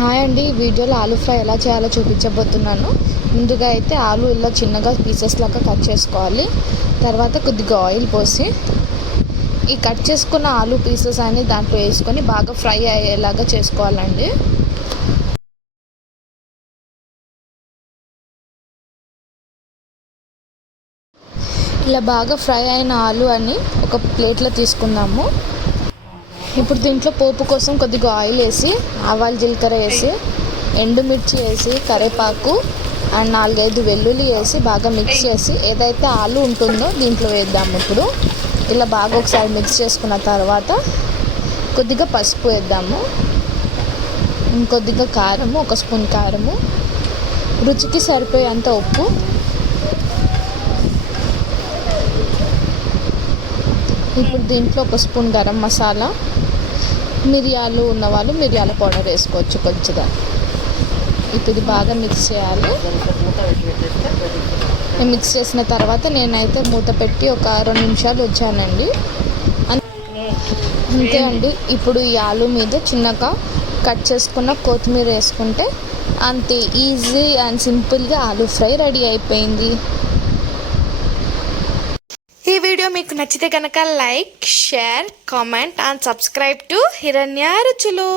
Hi అండి, వీడియోలో aloo fry ఎలా చేయాలో చూపించబోతున్నాను. ముందుగా అయితే ఆలూ ఇలా చిన్నగా పీసెస్ లాగా కట్ చేసుకోవాలి. తర్వాత కొద్దిగా ఆయిల్ పోసి ఈ కట్ చేసుకున్న ఆలూ పీసెస్ అన్ని దాంట్లో వేసుకొని బాగా ఫ్రై అయ్యేలాగా చేసుకోవాలండి. ఇలా బాగా ఫ్రై అయిన ఆలూ అని ఒక ప్లేట్లో తీసుకుందాము. ఇప్పుడు దీంట్లో పోపు కోసం కొద్దిగా ఆయిల్ వేసి ఆవాలు జీలకర్ర వేసి ఎండుమిర్చి వేసి కరివేపాకు అండ్ 4-5 వెల్లుల్లి వేసి బాగా మిక్స్ చేసి ఏదైతే ఆలు ఉంటుందో దీంట్లో వేద్దాము. ఇప్పుడు ఇలా బాగా ఒకసారి మిక్స్ చేసుకున్న తర్వాత కొద్దిగా పసుపు వేద్దాము, ఇంకొద్దిగా కారము, 1 స్పూన్ కారము, రుచికి సరిపోయేంత ఉప్పు, ఇప్పుడు దీంట్లో 1 స్పూన్ గరం మసాలా, మిరియాలు ఉన్నవాళ్ళు మిరియాల పౌడర్ వేసుకోవచ్చు కొద్దిగా. ఇప్పుడు ఇది బాగా మిక్స్ చేయాలి. మిక్స్ చేసిన తర్వాత నేనైతే మూత పెట్టి ఒక 2 నిమిషాలు వచ్చానండి. అంతే అండి. ఇప్పుడు ఈ ఆలు మీద చిన్నగా కట్ చేసుకున్న కొత్తిమీర వేసుకుంటే అంతే, ఈజీ అండ్ సింపుల్గా ఆలూ ఫ్రై రెడీ అయిపోయింది. ఈ వీడియో మీకు నచ్చితే కనుక like, share, comment and subscribe to హిరణ్య రుచులు.